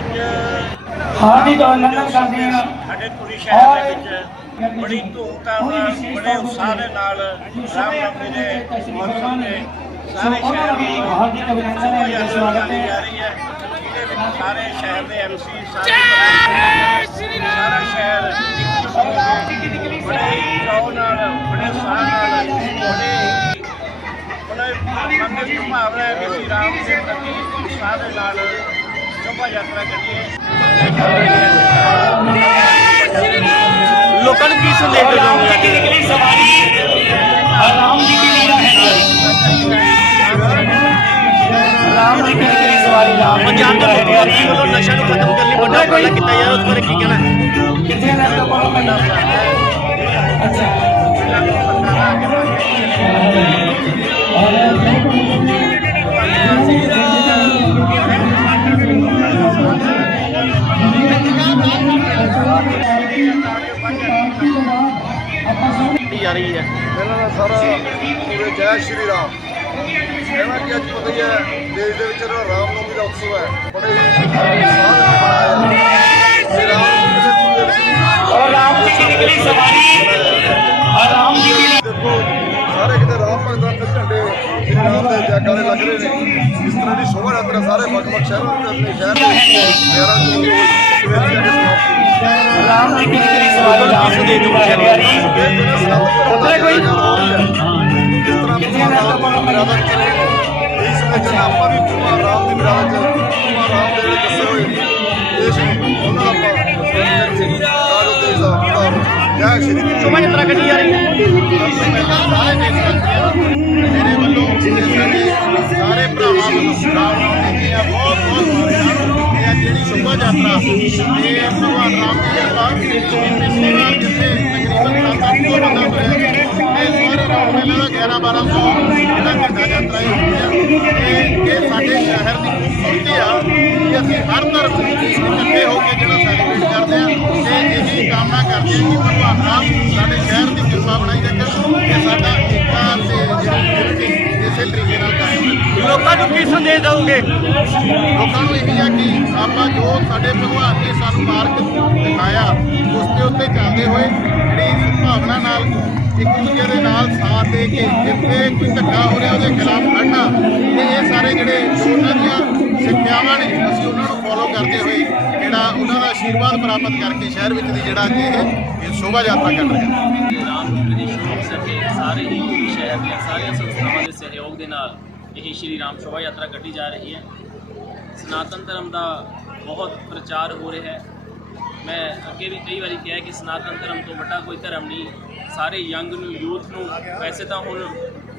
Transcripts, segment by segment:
ਅੱਜ ਹਾਰਦਿਕ ਅਭਿਨੰਦਨ ਕਰਦੇ ਹਾਂ ਸਾਡੇ ਪੁਰੀ ਸ਼ਹਿਰ ਦੇ ਵਿੱਚ ਬੜੀ ਧੂਮਧਾਮ ਨਾਲ ਬੜੇ ਉਤਸ਼ਾਹ ਦੇ ਨਾਲ ਰਾਮਨਵਮੀ ਦੇ ਮੌਸਮ ਤੇ ਸਾਰੇ ਸ਼ਹਿਰ ਦੀ ਹਾਰਦਿਕ ਅਭਿਨੰਦਨ ਹੈ ਜੀ, ਸਵਾਗਤ ਹੈ। ਜਿਹਦੇ ਵਿੱਚ ਸਾਰੇ ਸ਼ਹਿਰ ਦੇ ਐਮਸੀ ਸਾਰੇ ਸਾਰਾ ਸ਼ਹਿਰ ਬੜੇ ਚਾਅ ਨਾਲ ਬੜੇ ਉਤਸ਼ਾਹ ਨਾਲ ਬੜੇ ਬੜੇ ਮਨ ਦੀ ਭਾਵਨਾ ਹੈ ਕਿ ਸ਼੍ਰੀ ਰਾਮ ਦੇ ਪ੍ਰਤੀ ਉਤਸ਼ਾਹ ਦੇ ਨਾਲ ਸ਼ੋਭਾ ਯਾਤਰਾ ਕੱਢੀ ਹੈ ਲੋਕਾਂ ਨੂੰ ਕੀ ਸੰਦੇਸ਼ ਦੇਣਾ ਨਿਕਲੀ ਸਵਾਰੀ। ਰਾਮ ਜੀ ਕੀ ਲੀਲਾ ਹੈ ਰਾਮ ਜੀ ਕੀ ਨਿਕਲੀ ਸਵਾਰੀ ਰਾਮ ਪੰਜਾਬ ਦੇ ਮੁੱਖ ਮੰਤਰੀ ਵੱਲੋਂ ਨਸ਼ਾ ਨੂੰ ਖਤਮ ਕਰਨ ਲਈ ਵੱਡਾ ਉਪਰਾਲਾ ਕੀਤਾ ਯਾਰ ਉਸ ਬਾਰੇ ਕੀ ਕਹਿਣਾ ਕਿੱਥੇ ਰਹਿ ਤੋਂ ਕੋਲ ਮੰਡਾ ਅੱਛਾ। ਔਰ ਕੀਤੀ ਜਾ ਰਹੀ ਹੈ। ਇਹਨਾਂ ਦਾ ਸਾਰਾ ਪੂਰੇ ਜੈ ਸ਼੍ਰੀ ਰਾਮ। ਇਹਨਾਂ ਕਿ ਅੱਜ ਪਤਾ ਹੀ ਹੈ ਦੇਸ਼ ਦੇ ਵਿੱਚ ਜਿਹੜਾ ਰਾਮ ਨੌਮੀ ਦਾ ਉਤਸਵ ਹੈ ਬੜੇ ਰਾਮ। ਜੀ ਦੀ ਨਿਕਲੀ ਸਵਾਰੀ? ਰਾਮ ਜੀ ਦੀ ਦੇਖੋ ਸਾਰੇ ਕਿਤੇ ਰਾਮ ਭਗਤਾਂ ਦੇ ਝੰਡੇ ਸ਼੍ਰੀ ਰਾਮ ਦੇ ਜੈਕਾਰੇ ਲੱਗ ਰਹੇ ਨੇ। ਇਸ ਤਰ੍ਹਾਂ ਦੀ ਸ਼ੋਭਾ ਯਾਤਰਾ ਸਾਰੇ ਵੱਖ-ਵੱਖ ਸ਼ਹਿਰਾਂ ਦੇ ਆਪਣੇ ਸ਼ਹਿਰ ਦੇ ਮੇਰਾ ਜੀ ਦੀ ਟੀਚਰੀ ਸਵਾਲ ਦਾ ਆਪ ਦੇ ਦੂ ਹਰਿਆਰੀ ਪਤਾ ਕੋਈ? ਕਿਸ ਤਰ੍ਹਾਂ ਮੇਰਾ ਦਾ ਇਸ ਵਿੱਚ ਆਪਾਂ ਵੀ ਕੁਮਾਰ ਰਾਮ ਦੇ ਮੇਰਾ ਦਾ ਕੁਮਾਰ ਰਾਮ ਦੇ ਦੱਸੇ ਹੋਏ ਦੇਸ਼ ਨੂੰ ਉਹਨਾਂ ਦਾ ਪਾਰ ਸਿੰਘ ਦਾ ਦੇਸ਼ ਦਾ ਜੈ ਸ਼੍ਰੀ ਕ੍ਰਿਸ਼ਨ ਸਮਾਂ ਜਿਤਨਾ ਕੱਢੀ ਜਾ ਰਹੀ ਹੈ। ਸ਼ੋਭਾ ਯਾਤਰਾ। ਇਹ ਭਗਵਾਨ ਰਾਮ ਦੀ ਕਿਰਪਾ ਵਾਰ ਜਿੱਥੇ ਤਕਰੀਬਨ 7-8 ਬੰਦਾ ਹੋਇਆ ਇਹ ਸਾਰੇ ਰਾਮ ਮੇਲੇ ਦਾ 11-1200 ਜਿਹੜਾ ਝੰਡਾ ਯਾਤਰਾ ਇਹ ਹੋਈ ਹੈ ਇਹ ਇਹ ਸਾਡੇ ਸ਼ਹਿਰ ਦੀ ਖੂਬਸੂਰਤੀ ਆ ਕਿ ਅਸੀਂ ਹਰ ਧਰਮ ਇਕੱਠੇ ਹੋ ਕੇ ਜਿਹੜਾ ਸੈਲੀਬ੍ਰੇਟ ਕਰਦੇ ਆ ਤੇ ਇਹੀ ਕਾਮਨਾ ਕਰਦੇ ਆ ਕਿ ਭਗਵਾਨ ਰਾਮ ਸਾਡੇ ਸ਼ਹਿਰ ਦੀ ਕਿਰਪਾ ਬਣਾਈ ਰੱਖਣ ਤੇ ਸਾਡਾ ਏਕਤਾ ਤੇ ਜਿਹੜੀ ਇਸੇ ਤਰੀਕੇ ਨਾਲ ਕਾਇਮ ਲੋਕਾਂ ਨੂੰ ਕੀ ਸੰਦੇਸ਼ ਦਵੋਗੇ? ਲੋਕਾਂ ਨੂੰ ਇਹ ਆਪਾਂ ਜੋ ਸਾਡੇ ਭਗਵਾਨ ਨੇ ਸਾਨੂੰ ਮਾਰਗ ਦਿਖਾਇਆ, ਉਸ ਦੇ ਉੱਤੇ ਚੱਲਦੇ ਹੋਏ ਜਿਹੜੀ ਸੁਭਾਵਨਾ ਨਾਲ ਇੱਕ ਦੂਜੇ ਦੇ ਨਾਲ ਸਾਥ ਦੇ ਕੇ ਜਿੱਥੇ ਕੋਈ ਧੱਕਾ ਹੋ ਰਿਹਾ ਉਹਦੇ ਖਿਲਾਫ ਲੜਨਾ, ਤੇ ਇਹ ਸਾਰੇ ਜਿਹੜੇ ਉਹਨਾਂ ਦੀਆਂ ਸਿੱਖਿਆਵਾਂ ਨੇ, ਅਸੀਂ ਉਹਨਾਂ ਨੂੰ ਫੋਲੋ ਕਰਦੇ ਹੋਏ ਜਿਹੜਾ ਉਹਨਾਂ ਦਾ ਆਸ਼ੀਰਵਾਦ ਪ੍ਰਾਪਤ ਕਰਕੇ ਸ਼ਹਿਰ ਵਿੱਚ ਦੀ ਜਿਹੜਾ ਕਿ ਇਹ ਸ਼ੋਭਾ ਯਾਤਰਾ ਕਰ ਰਹੇ ਹਾਂ। ਰਾਮ ਜੀ ਦੇ ਸ਼ੁਭ ਸਕੇ ਸਾਰੇ ਹੀ ਸ਼ਹਿਰ ਦੀਆਂ ਸਾਰੀਆਂ ਸੰਸਥਾਵਾਂ ਦੇ ਸਹਿਯੋਗ ਦੇ ਨਾਲ ਇਹ ਸ਼੍ਰੀ ਰਾਮ ਸ਼ੋਭਾ ਯਾਤਰਾ ਕੱਢੀ ਜਾ ਰਹੀ ਹੈ। ਸਨਾਤਨ ਧਰਮ ਦਾ ਬਹੁਤ ਪ੍ਰਚਾਰ ਹੋ ਰਿਹਾ ਹੈ। ਮੈਂ ਅੱਗੇ ਵੀ ਕਈ ਵਾਰੀ ਕਿਹਾ ਕਿ ਸਨਾਤਨ ਧਰਮ ਤੋਂ ਵੱਡਾ ਕੋਈ ਧਰਮ ਨਹੀਂ। ਸਾਰੇ ਯੰਗ ਨੂੰ, ਯੂਥ ਨੂੰ ਵੈਸੇ ਤਾਂ ਹੁਣ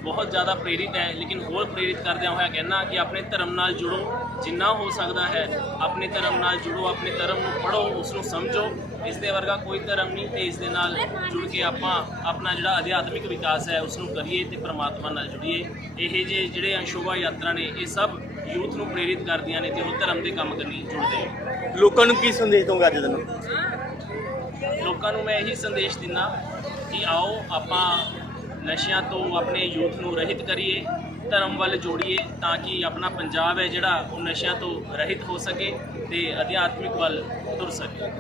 ਬਹੁਤ ਜ਼ਿਆਦਾ ਪ੍ਰੇਰਿਤ ਹੈ, ਲੇਕਿਨ ਹੋਰ ਪ੍ਰੇਰਿਤ ਕਰਦਿਆਂ ਹੋਇਆ ਕਹਿਣਾ ਕਿ ਆਪਣੇ ਧਰਮ ਨਾਲ ਜੁੜੋ, ਜਿੰਨਾ ਹੋ ਸਕਦਾ ਹੈ, ਆਪਣੇ ਧਰਮ ਨਾਲ ਜੁੜੋ, ਆਪਣੇ ਧਰਮ ਨੂੰ ਪੜੋ ਉਸ ਨੂੰ ਸਮਝੋ। ਇਸ ਦੇ ਵਰਗਾ ਕੋਈ ਧਰਮ ਨਹੀਂ ਤੇ ਇਸ ਦੇ ਨਾਲ ਜੁੜ ਕੇ ਆਪਾਂ ਆਪਣਾ ਜਿਹੜਾ ਅਧਿਆਤਮਿਕ ਵਿਕਾਸ ਹੈ ਉਸ ਨੂੰ ਕਰੀਏ ਤੇ ਪ੍ਰਮਾਤਮਾ ਨਾਲ ਜੁੜੀਏ। ਇਹ ਜੇ ਜਿਹੜੇ ਸ਼ੋਭਾ ਯਾਤਰਾ ਨੇ, ਇਹ ਸਭ ਯੂਥ ਨੂੰ ਪ੍ਰੇਰਿਤ ਕਰਦੀਆਂ ਨੇ ਤੇ ਉਹ ਧਰਮ ਦੇ ਕੰਮ ਕਰਨੀ ਜੁੜਦੇ। ਨੇ ਲੋਕਾਂ ਨੂੰ ਕੀ ਸੰਦੇਸ਼ ਦੋਗੇ ਅੱਜ ਦਿਨ? ਲੋਕਾਂ ਨੂੰ ਮੈਂ ਇਹੀ ਸੰਦੇਸ਼ ਦਿੰਦਾ ਕਿ ਆਓ ਆਪਾਂ ਨਸ਼ਿਆਂ ਤੋਂ ਆਪਣੇ ਯੂਥ ਨੂੰ ਰਹਿਤ ਕਰੀਏ ਧਰਮ ਵੱਲ ਜੋੜੀਏ ਤਾਂ ਕਿ ਆਪਣਾ ਪੰਜਾਬ ਹੈ ਜਿਹੜਾ ਉਹ ਨਸ਼ਿਆਂ ਤੋਂ ਰਹਿਤ ਹੋ ਸਕੇ ਤੇ ਅਧਿਆਤਮਿਕ ਵੱਲ ਤੁਰ ਸਕੇ।